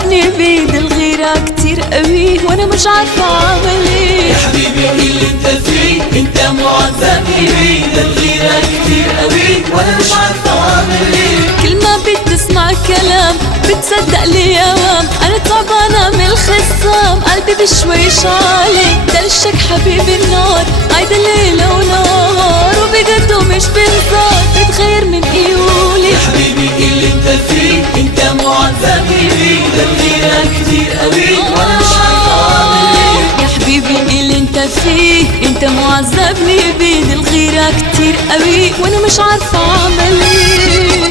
معذبني بيد الغيرة كتير قوي وانا مش عارفة اعمل ايه. يا حبيبي اللي انت فيه انت معذبني بيد الغيرة كتير قوي وانا مش عارفة اعمل ايه. كل ما بتسمع كلام بتصدق لي يوام، انا تعبانة من الخصام قلبي بشوي شعلي. دلشك حبيبي النار عايدة ليلة ونهار وبجد ومش بهزار بتغير من قيولي. يا حبيبي اللي انت فيه انت معذبني بيد الغيرة كتير قوي وانا مش عارفة اعمل ايه. يا حبيبي اللي انت فيه انت معذبني بيد الغيرة كتير قوي وانا مش عارفة اعمل ايه.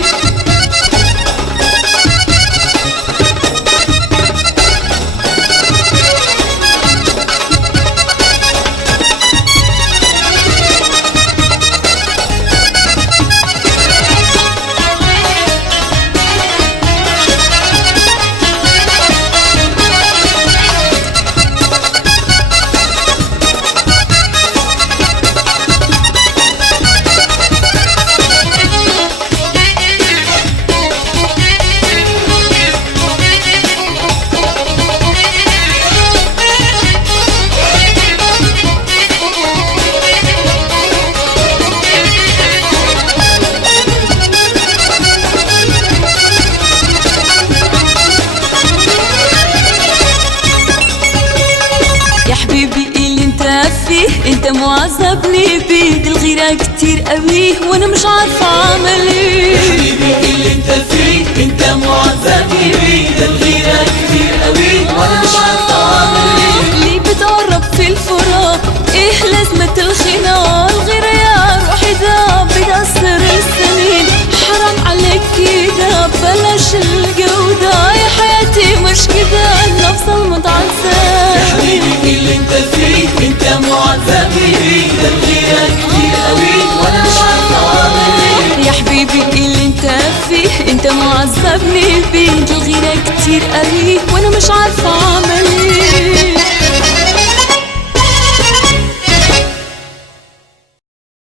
انت معذبني بيد الغيرة كتير قوي وانا مش عارفة اعمل ايه. يا حبيبي اللي انت فيه انت معذبني بيد الغيرة كتير قوي وانا مش عارفة اعمل ايه. ليه بتقرب في الفراق ايه لازمة الخناق؟ الغيرة يا روحي ده بتأثر السنين، حرام عليك كده بلاش الجودة. يا حياتي مش كده النفس المتعذب. يا حبيبي اللي انت فيه انت معذبني بيد الغيرة كتير قوي وانا مش عارفة اعمل ايه. يا حبيبي اللي انت فيه انت معذبني بيد الغيرة كتير قوي وانا مش عارفة اعمل ايه.